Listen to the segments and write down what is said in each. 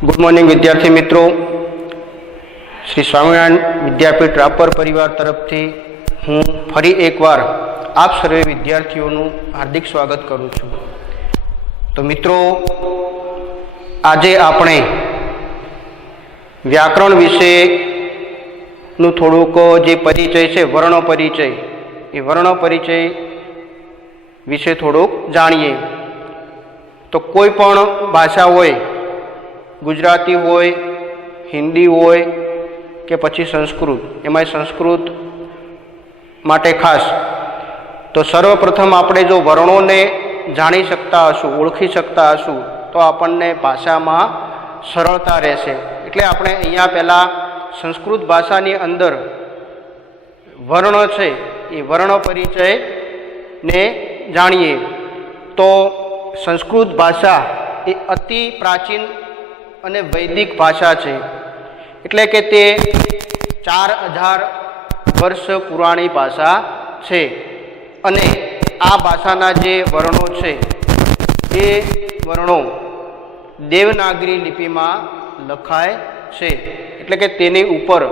Good morning विद्यार्थी मित्रों, श्री स्वामिनारायण विद्यापीठ रापर परिवार तरफथी हूँ फरी एक बार आप सर्वे विद्यार्थीओनु हार्दिक स्वागत करूँ छूँ। तो मित्रों, आजे आपणे व्याकरण विशेनु थोड़ुंक जे परिचय छे वर्ण परिचय, ए वर्ण परिचय विषे थोड़ुंक जाणीए। तो कोई पण भाषा होय, गुजराती होय, हिंदी होय के पछी संस्कृत, एमां संस्कृत माटे खास तो सर्वप्रथम आपणे जो वर्णों ने जाणी शकता हशुं, ओळखी शकता हशुं तो आपणने भाषामां सरलता रहेशे। एटले आपणे अहींया पहेला संस्कृत भाषानी अंदर वर्ण छे ए वर्ण परिचय ने जाणीए। तो संस्कृत भाषा ए अति प्राचीन अने वैदिक भाषा छे, एटले के ते 4000 वर्ष पुराणी भाषा छे। अने आ भाषाना जे वर्णो छे ए वर्णो देवनागरी लिपिमां लखाय छे, एटले के तेनी उपर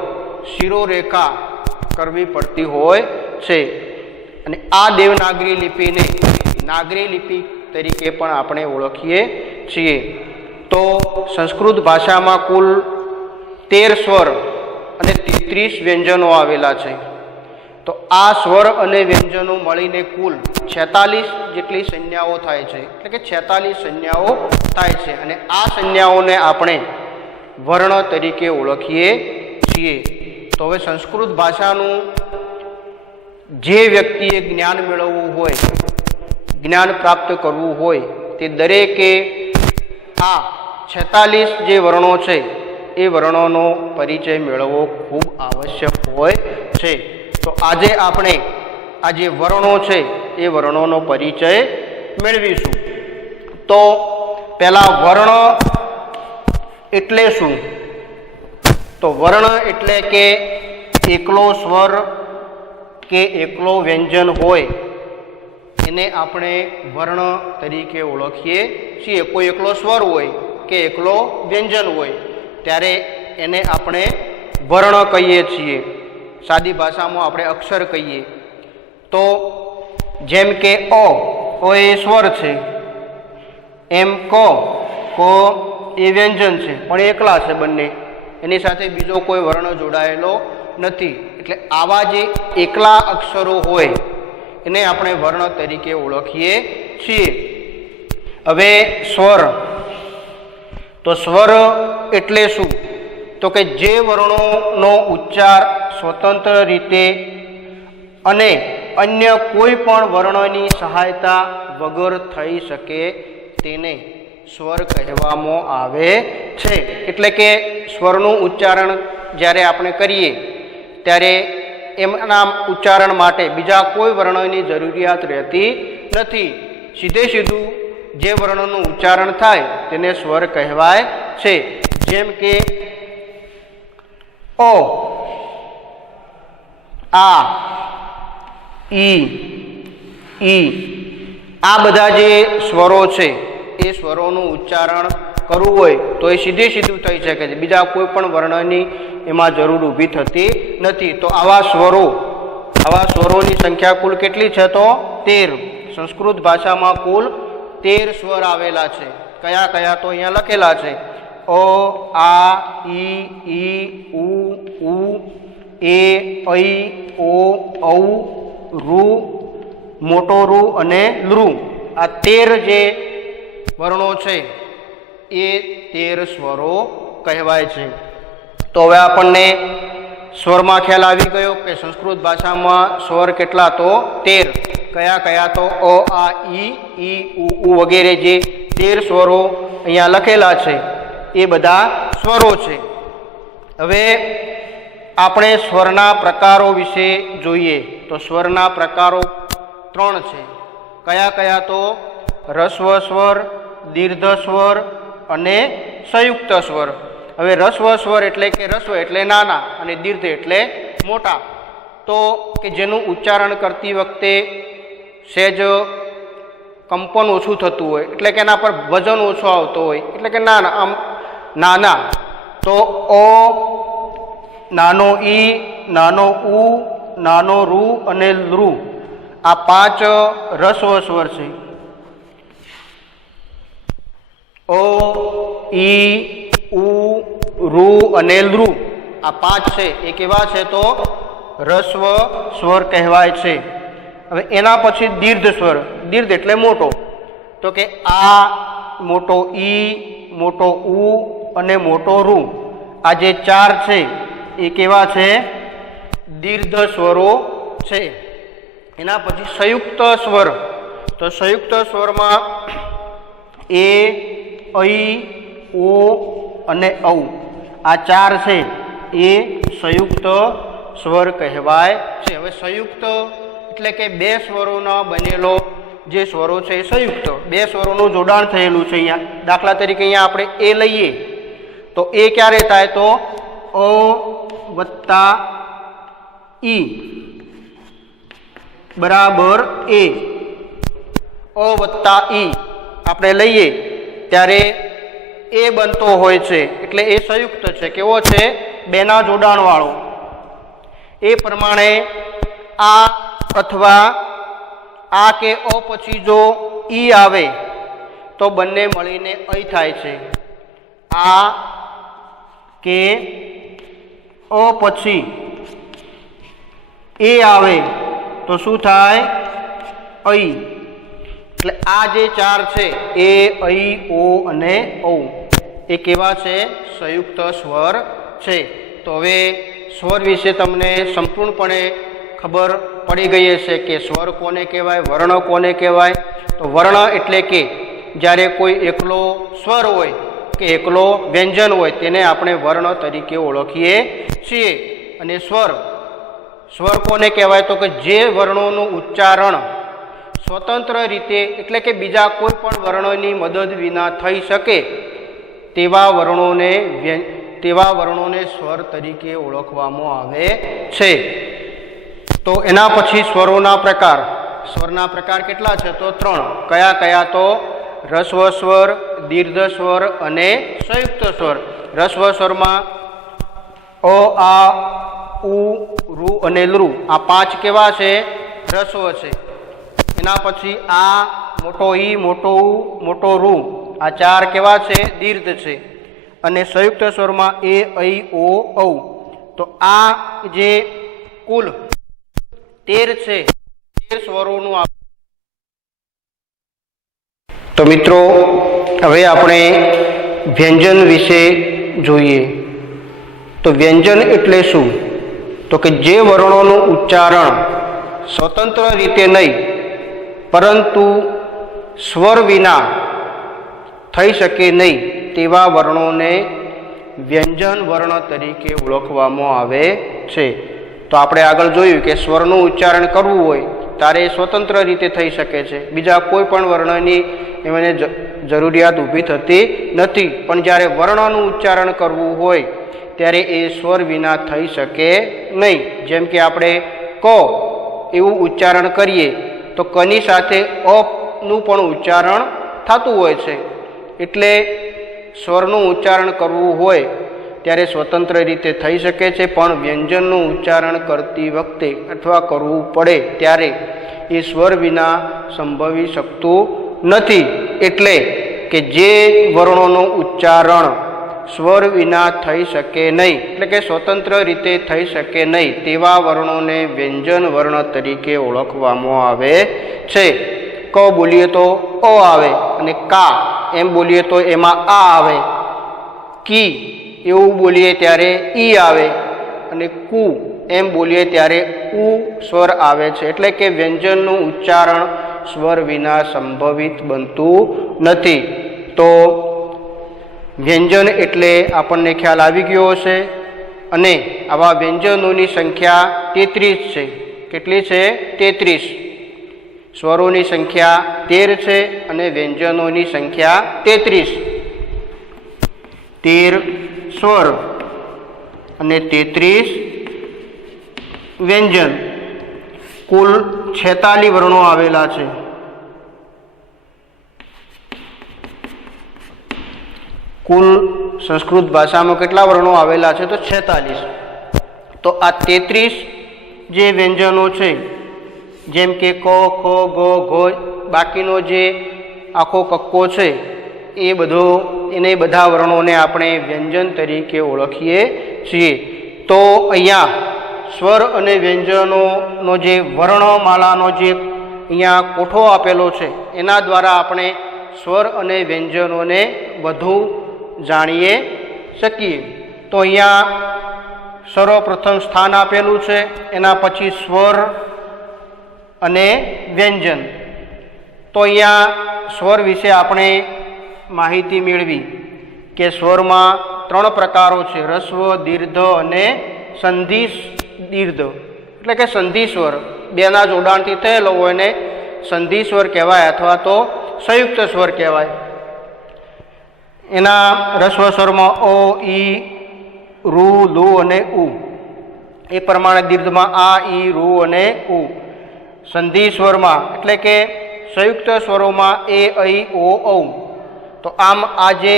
शिरोरेखा करवी पड़ती होय छे। अने आ देवनागरी लिपिने नागरी लिपि तरीके पण आपणे ओळखीए छीए। तो संस्कृत भाषा में कुल 13 स्वर अने 33 व्यंजनों आवेला छे। तो आ स्वर अने व्यंजनों मळीने कुल 46 जेटली संज्ञाओं थाय छे, एटले के 46 संज्ञाओं थाय छे। अने आ संज्ञाओने आपणे वर्ण तरीके ओळखीए छीए। तो हवे संस्कृत भाषानुं जे व्यक्तिए ज्ञान मेळववुं होय, ज्ञान प्राप्त करवुं होय, ते दरेके आ 46 जे वर्णो छे ए वर्णोनो परिचय मेळवવો खूब आवश्यक होय छे। तो आजे आपणे आ जे वर्णो छे ए वर्णोनो परिचय मेळवीशुं। तो पहेला वर्ण एटले शुं? तो वर्ण एटले के एकलो स्वर के एकलो व्यंजन होय एने आपणे वर्ण तरीके ओळखीए छीए। कोई एकलो स्वर होय के एकलो व्यंजन होय त्यारे एने आपणे वर्ण कहीए छीए। सादी भाषामां आपणे अक्षर कहीए। तो जेम के ओ ए स्वर छे, एम को ए व्यंजन छे पण एकला छे बंने, एनी साथे बीजो कोई वर्ण जोडायेलो नथी। एटले आवा जे एकला अक्षरो होय एने आपणे वर्ण तरीके ओळखीए छीए। हवे स्वर, तो स्वर एटले शुं? तो के जे वर्णोनो उच्चार स्वतंत्र रीते अने अन्य कोई पण वर्णनी सहायता वगर थई शके तेने स्वर कहेवामां आवे छे। एटले के स्वरनुं उच्चारण ज्यारे आपणे करीए त्यारे एमना उच्चारण माटे बीजा कोई वर्णनी जरूरियात रहती नथी। सीधे सीधुं जे वर्णनुं उच्चारण थाय तेने स्वर कहेवाय छे। जेम के ओ, आ, ई आ बधा जे स्वरो छे ए स्वरोनुं उच्चारण करवुं होय तो ए सीधे सीधुं थई शके छे, बीजा कोई पण वर्णनी एमां जरूर ऊभी थती नथी। तो आवा स्वरोनी संख्या कुल केटली छे? तो 13। संस्कृत भाषा में कुल 13 स्वर आवेला छे। कया कया? तो अहींया लखेला छे ओ, आ, ई, उ, ए, ऐ, ओ, औ, रु, मोटो रु अने लृ। आ 13 जे वर्णो छे ए 13 स्वरो कहेवाय छे। तो हवे आपणने स्वरमां ख्याल आवी गयो के संस्कृत भाषा में स्वर केटला? तो 13। कया कया? तो अ, आ, ई, उ वगैरह जे 13 स्वरो अहींया लखेला छे ए बधा स्वरो छे। हवे आपणे स्वरना प्रकारो विषे जोईए। तो स्वरना प्रकारो 3 छे। कया कया? तो ह्रस्व स्वर, दीर्घ स्वर अने संयुक्त स्वर। हवे ह्रस्व स्वर एटले के ह्रस्व एटले नाना अने दीर्घ एटले मोटा। तो के जेनुं उच्चारण करती वखते सेज कंपन ओछुं थतुं होय, एटले के एना पर वजन ओछुं आवतुं होय, एटले के ना आम નાના, તો અ, નાનો ઈ, નાનો ઉ, નાનો રૂ અને લૃ, આ 5 રસ્વ સ્વર છે. અ, ઈ, ઉ, રૂ અને લૃ, આ 5 છે એ કેવા છે? તો રસ્વ સ્વર કહેવાય છે. હવે એના પછી દીર્ઘ સ્વર. દીર્ઘ એટલે મોટો, તો કે આ, મોટો ઈ, મોટો ઉ અને મોટો રૂ, આ જે 4 છે એ કેવા છે? દીર્ઘ સ્વરો છે. એના પછી સંયુક્ત સ્વર. તો સંયુક્ત સ્વરમાં એ, ઐ, ઓ અને ઔ, આ 4 છે એ સંયુક્ત સ્વર કહેવાય છે. હવે સંયુક્ત એટલે કે 2 સ્વરોના બનેલો જે સ્વરો છે એ સંયુક્ત, 2 સ્વરોનું જોડાણ થયેલું છે. અહીંયા દાખલા તરીકે અહીંયા આપણે એ લઈએ તો એ ક્યારે થાય? તો અ વત્તા ઈ બરાબર એ. અ વત્તા ઈ આપણે લઈએ ત્યારે એ બનતો હોય છે, એટલે એ સંયુક્ત છે. કેવો છે? 2ના જોડાણ વાળો. એ પ્રમાણે આ અથવા આ કે અ પછી જો ઈ આવે તો બંને મળીને ઐ થાય છે. આ કે અ પછી એ આવે તો શું થાય? ઐ. એટલે આ જે 4 છે એ, ઐ, ઓ અને ઔ, એ કેવા છે? સંયુક્ત સ્વર છે. તો હવે સ્વર વિશે તમને સંપૂર્ણપણે ખબર પડી ગઈ હશે કે સ્વર કોને કહેવાય, વર્ણ કોને કહેવાય. તો વર્ણ એટલે કે જ્યારે કોઈ એકલો સ્વર હોય કે એકલો વ્યંજન હોય તેને આપણે વર્ણ તરીકે ઓળખીએ છીએ. અને સ્વર કોને કહેવાય? તો કે જે વર્ણોનું ઉચ્ચારણ સ્વતંત્ર રીતે એટલે કે બીજા કોઈ પણ વર્ણોની મદદ વિના થઈ શકે તેવા વર્ણોને સ્વર તરીકે ઓળખવામાં આવે છે. તો એના પછી સ્વરોના પ્રકાર. સ્વરના પ્રકાર કેટલા છે? તો 3. કયા કયા? તો રસ્વ સ્વર, દીર્ઘ સ્વર અને સંયુક્ત સ્વર. રસ્વ સ્વરમાં અ, આ, ઉ, રૂ અને લૃ, આ 5 કેવા છે? રસ્વ છે. એના પછી આ, મોટો ઈ, મોટો ઉ, મોટો રૂ, આ 4 કેવા છે? દીર્ઘ છે. અને સંયુક્ત સ્વરમાં એ, ઐ, ઓ, ઔ. તો આ જે કુલ 13 છે, 13 સ્વરોનું. તો મિત્રો હવે આપણે વ્યંજન વિશે જોઈએ. તો વ્યંજન એટલે શું? તો કે જે વર્ણોનું ઉચ્ચારણ સ્વતંત્ર રીતે નહીં પરંતુ સ્વર વિના થઈ શકે નહીં તેવા વર્ણોને વ્યંજન વર્ણ તરીકે ઓળખવામાં આવે છે. તો આપણે આગળ જોયું કે સ્વરનું ઉચ્ચારણ કરવું હોય ત્યારે સ્વતંત્ર રીતે થઈ શકે છે, બીજા કોઈ પણ વર્ણની એમને જરૂરિયાત ઊભી થતી નથી. પણ જ્યારે વર્ણનું ઉચ્ચારણ કરવું હોય ત્યારે એ સ્વર વિના થઈ શકે નહીં. જેમ કે આપણે ક એવું ઉચ્ચારણ કરીએ તો કની સાથે અનું પણ ઉચ્ચારણ થતું હોય છે. એટલે સ્વરનું ઉચ્ચારણ કરવું હોય ત્યારે સ્વતંત્ર રીતે થઈ શકે છે, પણ વ્યંજનનું ઉચ્ચારણ કરતી વખતે અથવા કરવું પડે ત્યારે એ સ્વર વિના સંભવી શકતું નથી. એટલે કે જે વર્ણોનું ઉચ્ચારણ સ્વર વિના થઈ શકે નહીં એટલે કે સ્વતંત્ર રીતે થઈ શકે નહીં તેવા વર્ણોને વ્યંજન વર્ણ તરીકે ઓળખવામાં આવે છે. ક બોલીએ તો અ આવે, અને કા એમ બોલીએ તો એમાં આ આવે, કી એવું બોલીએ ત્યારે ઈ આવે, અને કુ એમ બોલીએ ત્યારે ઉ સ્વર આવે છે. એટલે કે વ્યંજનનું ઉચ્ચારણ સ્વર વિના સંભવિત બનતું નથી. તો વ્યંજન એટલે આપણને ખ્યાલ આવી ગયો હશે. અને આવા વ્યંજનોની સંખ્યા 33 છે. કેટલી છે? 33. સ્વરોની સંખ્યા 13 છે અને વ્યંજનોની સંખ્યા 33. 13 સ્વર અને 33 વ્યંજન. કુલ 46 વર્ણો આવેલા છે. કુલ સંસ્કૃત ભાષામાં કેટલા વર્ણો આવેલા છે? તો 46. તો આ 33 જે વ્યંજનો છે, જેમ કે ક, ખ, ગ, ઘ, બાકીનો જે આખો કક્કો છે એને બધા વર્ણોને આપણે વ્યંજન તરીકે ઓળખીએ છીએ. તો અહીંયા સ્વર અને વ્યંજનોનો જે વર્ણમાળાનો જે અહીંયા કોઠો આપેલો છે એના દ્વારા આપણે સ્વર અને વ્યંજનોને વધુ જાણીએ શકીએ. તો અહીંયા સર્વપ્રથમ સ્થાન આપેલું છે, એના પછી સ્વર અને વ્યંજન. તો અહીંયા સ્વર વિશે આપણે માહિતી મેળવી કે સ્વરમાં 3 પ્રકારો છે: રસ્વ, દીર્ઘ અને સંધિ દીર્ઘ, એટલે કે સંધિ સ્વર. બેના જોડાણથી થયેલો હોય એને સંધિ સ્વર કહેવાય અથવા તો સંયુક્ત સ્વર કહેવાય. એના રસ્વ સ્વરમાં અ, ઈ, રૂ, લુ અને ઉ. એ પ્રમાણે દીર્ઘમાં આ, ઈ, રૂ અને ઉ. સંધિ સ્વરમાં એટલે કે સંયુક્ત સ્વરોમાં એ, ઐ, ઓ, ઔ. તો આમ આ જે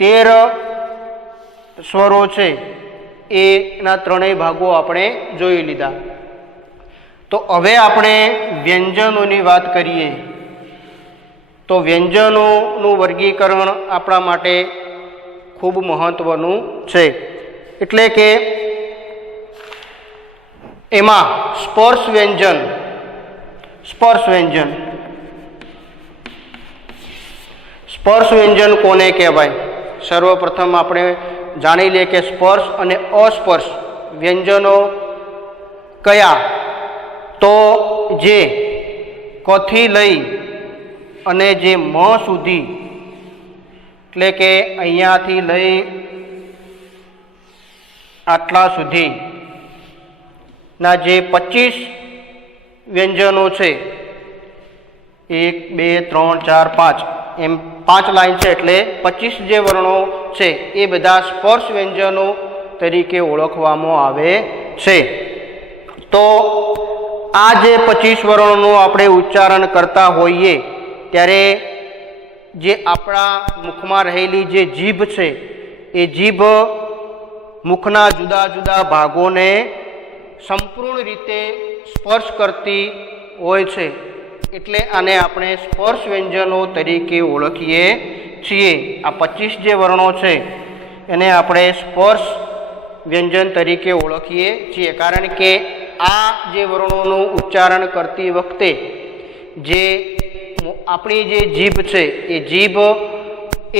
13 સ્વરો છે એના 3 ભાગો આપણે જોઈ લીધા. તો હવે આપણે વ્યંજનોની વાત કરીએ. તો વ્યંજનોનું વર્ગીકરણ આપણા માટે ખૂબ મહત્વનું છે. એટલે કે એમાં સ્પર્શ વ્યંજન સ્પર્શ વ્યંજન કોને કહેવાય? સર્વપ્રથમ આપણે જાણી લઈએ કે સ્પર્શ અને અસ્પર્શ વ્યંજનો કયા? તો જે કથી લઈ અને જે મ સુધી, એટલે કે અહીંયાથી લઈ આટલા સુધી ના જે 25 વ્યંજનો છે, 1 2 3 4 5 એમ 5 લાઈન છે, એટલે 25 જે વર્ણો છે એ બધા સ્પર્શ વ્યંજનો તરીકે ઓળખવામાં આવે છે. તો આ જે 25 વર્ણોનું આપણે ઉચ્ચારણ કરતા હોઈએ ત્યારે જે આપણા મુખમાં રહેલી જે જીભ છે એ જીભ મુખના જુદા જુદા ભાગોને સંપૂર્ણ રીતે સ્પર્શ કરતી હોય છે, એટલે આને આપણે સ્પર્શ વ્યંજનો તરીકે ઓળખીએ છીએ. આ 25 જે વર્ણો છે એને આપણે સ્પર્શ વ્યંજન તરીકે ઓળખીએ છીએ, કારણ કે આ જે વર્ણોનું ઉચ્ચારણ કરતી વખતે જે આપણી જે જીભ છે એ જીભ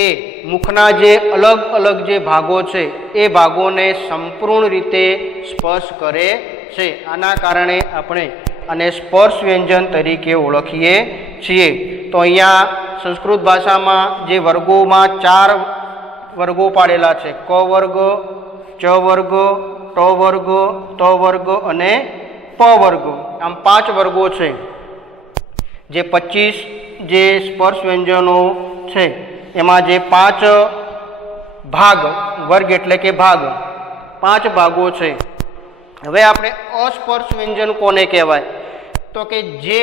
એ મુખના જે અલગ અલગ જે ભાગો છે એ ભાગોને સંપૂર્ણ રીતે સ્પર્શ કરે છે. આના કારણે આપણે આને સ્પર્શ વ્યંજન તરીકે ઓળખીએ છીએ. તો અહીંયા સંસ્કૃત ભાષામાં જે વર્ગોમાં 4 વર્ગો પાડેલા છે: ક વર્ગ, ચ વર્ગ, ટ વર્ગ, ત વર્ગ અને પ વર્ગ. આમ 5 વર્ગો છે. જે 25 જે સ્પર્શ વ્યંજનો છે એમાં જે 5 ભાગ, વર્ગ એટલે કે ભાગ, 5 ભાગો છે. હવે આપણે અસ્પર્શ વ્યંજન કોને કહેવાય? તો કે જે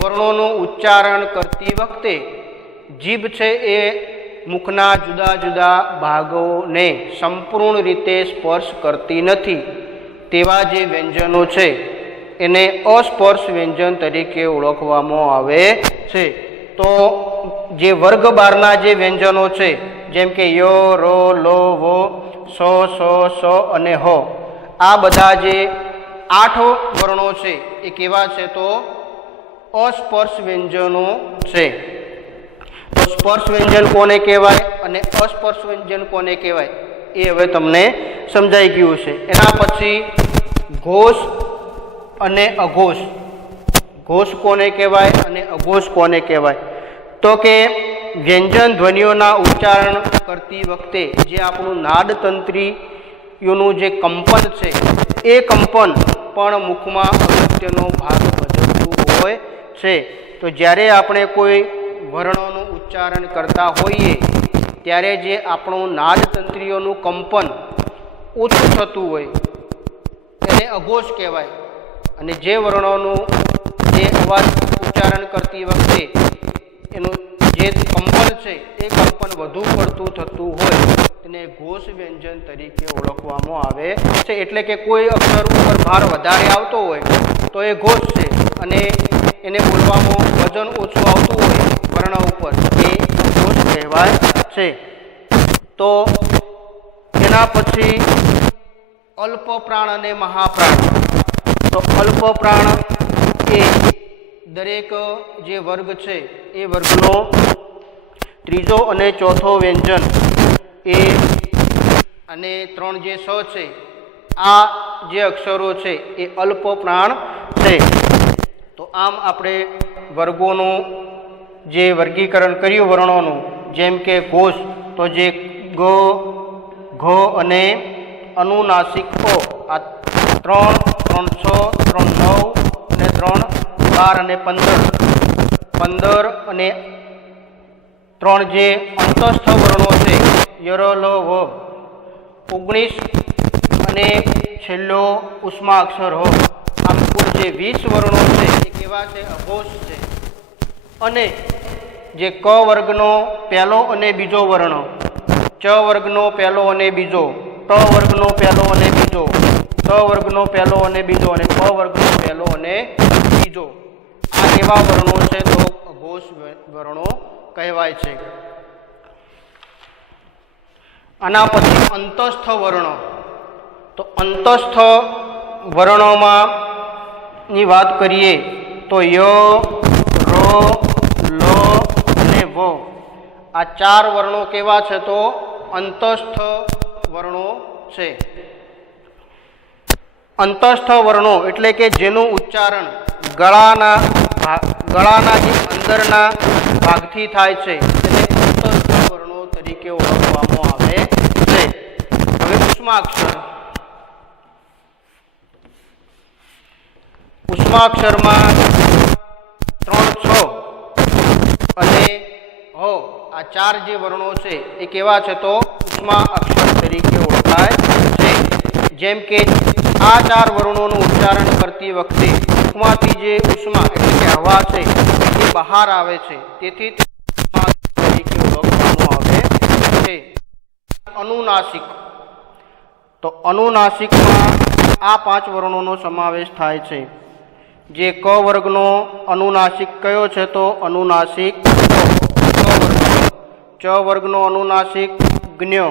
વર્ણોનું ઉચ્ચારણ કરતી વખતે જીભ છે એ મુખના જુદા જુદા ભાગોને સંપૂર્ણ રીતે સ્પર્શ કરતી નથી, તેવા જે વ્યંજનો છે એને અસ્પર્શ વ્યંજન તરીકે ઓળખવામાં આવે છે. તો જે વર્ગ બારના જે વ્યંજનો છે, જેમ કે ય, ર, લ, વ, સ, સ, અને હ, આ બધા જે 8 વર્ણો છે એ કેવા છે? તો અસ્પર્શ વ્યંજનો છે. તો સ્પર્શ વ્યંજન કોને કહેવાય અને અસ્પર્શ વ્યંજન કોને કહેવાય એ હવે તમને સમજાઈ ગયું છે. એના પછી ઘોષ અને અઘોષ. ઘોષ કોને કહેવાય અને અઘોષ કોને કહેવાય? તો કે વ્યંજન ધ્વનિઓના ઉચ્ચારણ કરતી વખતે જે આપણું નાડતંત્રીઓનું જે કંપન છે એ કંપન પણ મુખમાં અગત્યનો ભાગ ભજવતું હોય છે. તો જ્યારે આપણે કોઈ વર્ણોનું ઉચ્ચારણ કરતા હોઈએ ત્યારે જે આપણું નાડતંત્રીઓનું કંપન ઓછું થતું હોય એને અઘોષ કહેવાય, અને જે વર્ણોનું જે અવાજ ઉચ્ચારણ કરતી વખતે એનું જે કંપન છે એ કંપન વધુ પડતું થતું હોય તેને ઘોષ વ્યંજન તરીકે ઓળખવામાં આવે છે. એટલે કે કોઈ અક્ષર ઉપર ભાર વધારે આવતો હોય તો એ ઘોષ છે, અને એને બોલવામાં વજન ઓછું આવતું હોય વર્ણ ઉપર એ ઘોષ કહેવાય છે. તો એના પછી અલ્પ પ્રાણ અને મહાપ્રાણ. તો અલ્પ પ્રાણ એ દરેક જે વર્ગ છે એ વર્ગનો ત્રીજો અને ચોથો વ્યંજન એ અને 3 જે સ છે આ જે અક્ષરો છે એ અલ્પ પ્રાણ છે. તો આમ આપણે વર્ગોનું જે વર્ગીકરણ કર્યું વર્ણોનું, જેમ કે ઘોષ તો જે ગ, ઘ અને અનુનાસિક ઓ, આ 3, 3, 6, 3, 9 અને 3, 12 અને 15 અને 3 જે અંતસ્થ વર્ણો છે યર, લ, વ, 19 અને છેલ્લો ઉષ્મા અક્ષર હો. આમ કુલ જે 20 વર્ણો છે એ કેવા છે? અઘોષ છે. અને જે ક વર્ગનો પહેલો અને બીજો વર્ણ, ચ વર્ગનો પહેલો અને બીજો, ટ વર્ગનો પહેલો અને બીજો, ત વર્ગનો પહેલો અને બીજો અને પ વર્ગનો પહેલો અને બીજો, આ એવા વર્ણો છે તો અઘોષ વર્ણો કહેવાય છે. આના પછી અંતસ્થ વર્ણો. તો અંતસ્થ વર્ણોમાં ની વાત કરીએ તો ય, ર, લ અને વ, આ 4 વર્ણો કેવા છે? તો અંતસ્થ વર્ણો છે. અંતસ્થ વર્ણો એટલે કે જેનું ઉચ્ચારણ ગળાના જે અંદરના ભાગથી થાય છે તેને અંતસ્થ વર્ણો તરીકે ઓળખવામાં આવે છે. હવે ઉષ્માક્ષર. ઉષ્માક્ષરમાં 3, 6 અને હ, આ 4 જે વર્ણો છે એ કેવા છે? તો ઉષ્મા અક્ષર તરીકે ઓળખાય છે. જેમ કે આ 4 વર્ણોનું ઉચ્ચારણ કરતી વખતે મુખમાંથી જે ઉષ્મા એટલે કે હવા છે એ બહાર આવે છે, તેથી ઉષ્મા તરીકે ઓળખવામાં આવે છે. અનુનાસિક. તો અનુનાસિકમાં આ 5 વર્ણોનો સમાવેશ થાય છે. જે ક વર્ગનો અનુનાસિક કયો છે? તો અનુનાસિક ક વર્ગનો. ચ વર્ગનો અનુનાસિક જ્ઞ,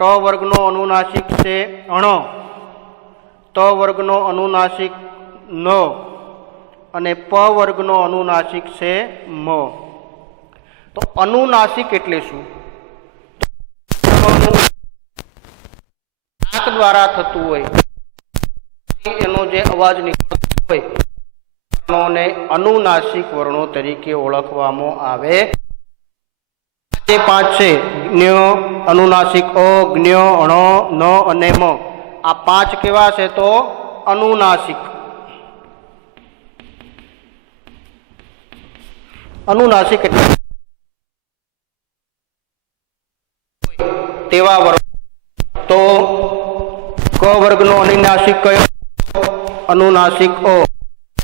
ટ વર્ગનો અનુનાસિક છે અણ, ત વર્ગનો અનુનાસિક ન અને પ વર્ગનો અનુનાસિક છે મ. તો અનુનાસિક એટલે શું? નાક દ્વારા થતું હોય એનો જે અવાજ નીકળતો હોય વર્ણોને અનુનાસિક વર્ણો તરીકે ઓળખવામાં આવે. જે 5 છે જ્ઞ, અનુનાસિક અ, જ્ઞ, અણ, ન અને મ, આ 5 કેવા છે? તો અનુનાસિક. અનુનાસિક એટલે તેવા વર્ણો. તો ક વર્ગનો અનુનાસિક કયો? અનુનાસિક ઓ.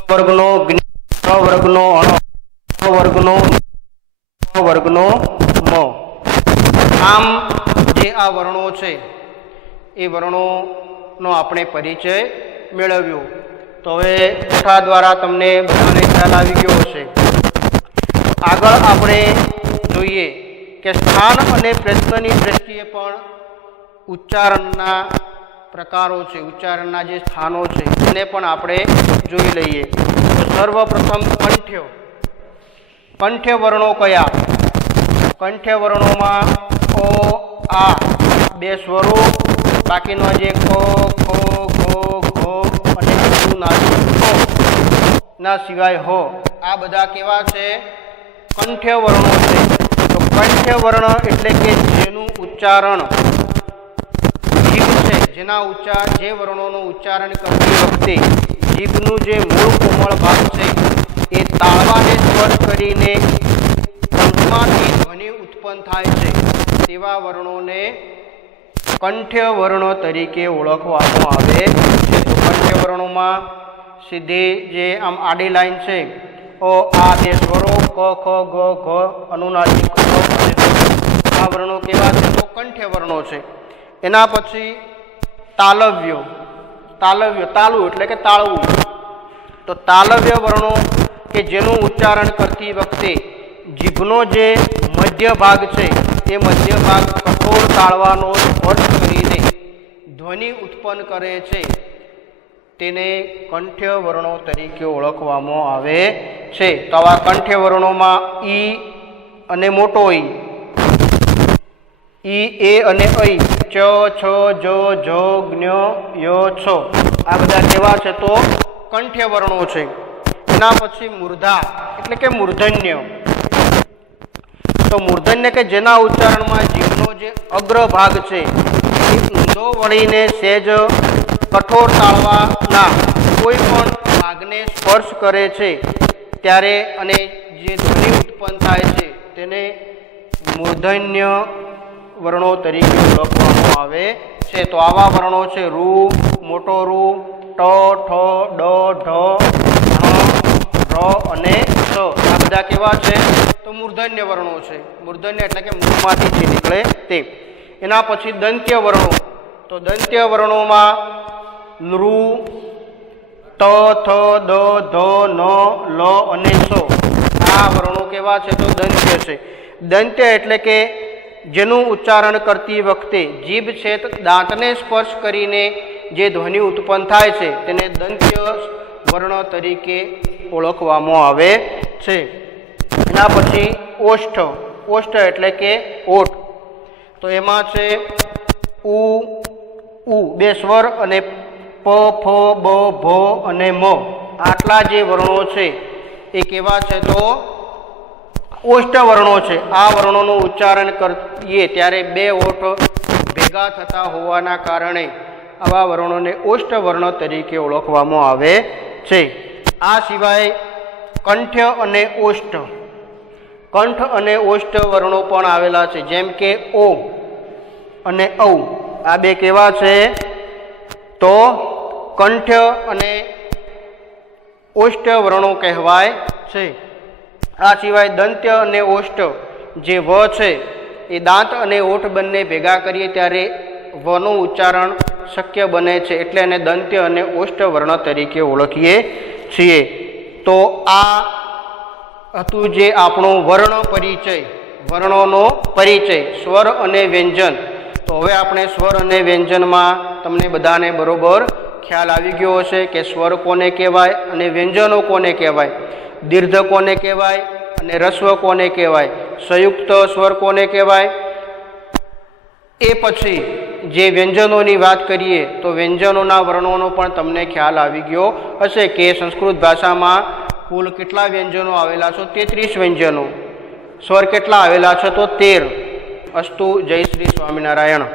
વર્ગનો જ્ઞ, ક વર્ગનો અણ, ક વર્ગનો ક વર્ગનો મ. આમ જે આ વર્ણો છે એ વર્ણોનો આપણે પરિચય મેળવ્યો. તો હવે કોઠા દ્વારા તમને બધાને ખ્યાલ આવી ગયો હશે. આગળ આપણે જોઈએ કે સ્થાન અને પ્રશ્નની દ્રષ્ટિએ પણ ઉચ્ચારણના પ્રકારો છે, ઉચ્ચારણના જે સ્થાનો છે એને પણ આપણે જોઈ લઈએ. તો સર્વપ્રથમ કંઠ્ય. કંઠ્ય વર્ણો કયા? કંઠ્ય વર્ણોમાં ઓ, આ 2 સ્વરો, બાકીનો જે ક, ખ, ઘ, ઘ અને ના સિવાય હો, આ બધા કેવા છે? કંઠ્ય વર્ણો છે. તો કંઠ્ય વર્ણ એટલે કે જેનું ઉચ્ચારણ જીભ છે, જે વર્ણોનું ઉચ્ચારણ કરતી વખતે જીભનું જે મૂળ કોમળ ભાગ છે એ તાળવાને સ્પર્શ કરીને કંઠમાંથી ધ્વનિ ઉત્પન્ન થાય છે તેવા વર્ણોને કંઠ્ય વર્ણો તરીકે ઓળખવામાં આવે છે. તો કંઠ્ય વર્ણોમાં સીધી જે આમ આડી લાઈન છે અ આ બે સ્વરો ક ખ ગ ઘ અનુનાસિક આ વર્ણો કેવા છે? તો કંઠ્ય વર્ણો છે. એના પછી તાલવ્યો. તાલવું એટલે કે તાળવું. તો તાલવ્ય વર્ણો કે જેનું ઉચ્ચારણ કરતી વખતે જીભનો જે મધ્ય ભાગ છે તે મધ્ય ભાગ કઠોર તાળવાનો સ્પર્શ કરીને ધ્વનિ ઉત્પન્ન કરે છે તેને કંઠ્ય વર્ણો તરીકે ઓળખવામાં આવે છે. તો આવા કંઠ્ય વર્ણોમાં ઈ અને મોટો ઈ, એ અને ઐ, ચ છ જ જ જ્ઞ ય છ આ બધા કેવા છે? તો કંઠ્ય વર્ણો છે. એના પછી મૂર્ધા એટલે કે મૂર્ધન્ય. તો મૂર્ધન્ય કે જેના ઉચ્ચારણમાં જીભનો જે અગ્રભાગ છે એ ઊંધો વળીને સહેજ કઠોર તાળવાના કોઈ પણ ભાગને સ્પર્શ કરે છે ત્યારે અને જે ધ્વનિ ઉત્પન્ન થાય છે તેને મૂર્ધન્ય વર્ણો તરીકે ઓળખવામાં આવે છે. તો આવા વર્ણો છે રૂ, મોટો રૂ, ટ, ઠ, ડ, ઢ, ર અને સ. આ બધા કેવા છે? તો મૂર્ધન્ય વર્ણો છે. મૂર્ધન્ય એટલે કે મુખમાંથી જે નીકળે તે. એના પછી દંત્ય વર્ણો. તો દંત્ય વર્ણોમાં રૂ, ત, થ, દ, ધ, ન, લ અને સ આ વર્ણો કેવા છે? તો દંત્ય છે. દંત્ય એટલે કે જેનું ઉચ્ચારણ કરતી વખતે જીભ છે દાંતને સ્પર્શ કરીને જે ધ્વનિ ઉત્પન્ન થાય છે તેને દંત્ય વર્ણ તરીકે ઓળખવામાં આવે છે. એના પછી ઓષ્ઠ. ઓષ્ઠ એટલે કે ઓઠ. તો એમાં છે ઉ બે સ્વર અને પ, ફ, બ, ભ અને મ આટલા જે વર્ણો છે એ કેવા છે? તો ઓષ્ઠ વર્ણો છે. આ વર્ણોનું ઉચ્ચારણ કરીએ ત્યારે બે ઓઠ ભેગા થતા હોવાના કારણે આવા વર્ણોને ઓષ્ઠ વર્ણ તરીકે ઓળખવામાં આવે છે. આ સિવાય કંઠ્ય અને ઓષ્ઠ, કંઠ અને ઓષ્ઠ વર્ણો પણ આવેલા છે. જેમ કે ઓ અને ઔ આ બે કેવા છે? તો કંઠ્ય અને ઓષ્ઠ વર્ણો કહેવાય છે. આ સિવાય દંત્ય અને ઓષ્ઠ જે વ છે એ દાંત અને ઓઠ બંને ભેગા કરીએ ત્યારે વનું ઉચ્ચારણ શક્ય બને છે એટલે એને દંત્ય અને ઓષ્ઠ વર્ણ તરીકે ઓળખીએ છીએ. તો આ હતું જે આપણું વર્ણ પરિચય, વર્ણોનો પરિચય, સ્વર અને વ્યંજન. તો હવે આપણે સ્વર અને વ્યંજનમાં તમને બધાને બરોબર ખ્યાલ આવી ગયો હશે કે સ્વર કોને કહેવાય અને વ્યંજનો કોને કહેવાય, દીર્ઘ કોને કહેવાય અને રસ્વ કોને કહેવાય, સંયુક્ત સ્વર કોને કહેવાય. એ પછી જે વ્યંજનોની વાત કરીએ તો વ્યંજનોના વર્ણોનો પણ તમને ખ્યાલ આવી ગયો હશે કે સંસ્કૃત ભાષામાં કુલ કેટલા વ્યંજનો આવેલા છે? 33 વ્યંજનો. સ્વર કેટલા આવેલા છે? તો 13. અસ્તુ. જય શ્રી સ્વામિનારાયણ.